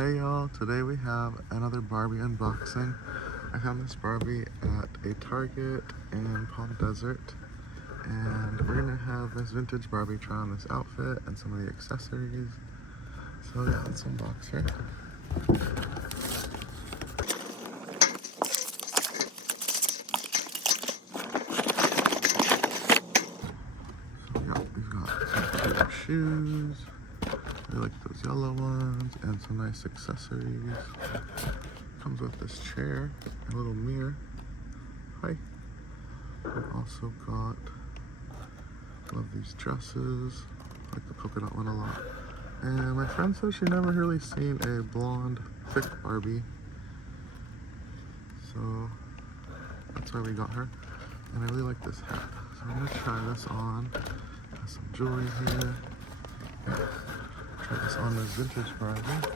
Hey y'all, today we have another Barbie unboxing. I found this Barbie at a Target in Palm Desert, and we're gonna have this vintage Barbie try on this outfit and some of the accessories. So yeah, let's unbox her. So yeah, we've got some cute shoes. I like those yellow ones and some nice accessories. Comes with this chair, a little mirror. Hi. We also got, love these dresses. I like the polka dot one a lot. And my friend says she never really seen a blonde, thick Barbie. So that's why we got her. And I really like this hat. So I'm gonna try this on. Got some jewelry here. Try this on this vintage Barbie.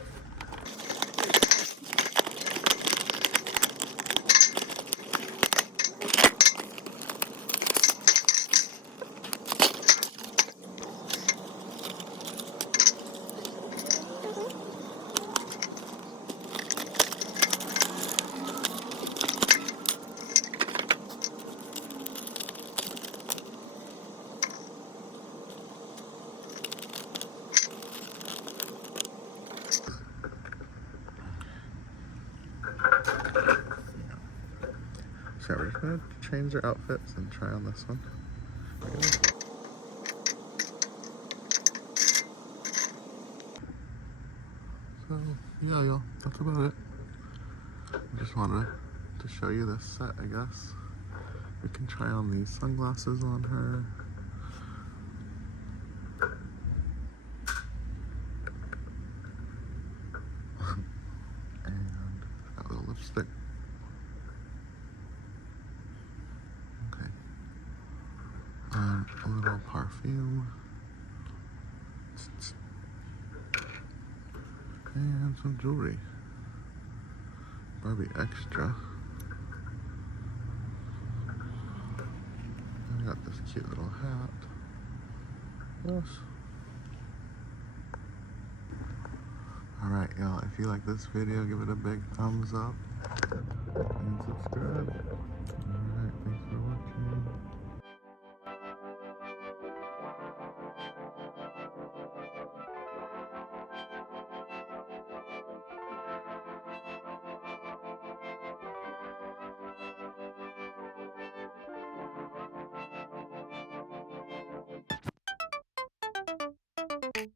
So we're just gonna change their outfits and try on this one. So yeah, y'all, that's about it. I just wanted to show you this set, I guess. We can try on these sunglasses on her. And that little lipstick. Okay. And a little perfume. And some jewelry. Barbie Extra. And I got this cute little hat. Yes. Alright, y'all, if you like this video, give it a big thumbs up and subscribe. Alright, thanks for watching.